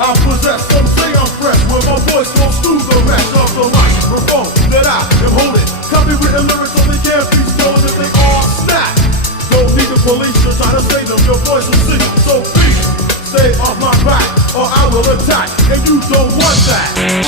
I possess, some say I'm fresh, when my voice goes through the rest of the microphone that I am holding. Copywritten lyrics so they can't be stolen if they all snap. Don't need the police to try to save them, your voice will sing. So please, stay off my back, or I will attack, and you don't want that.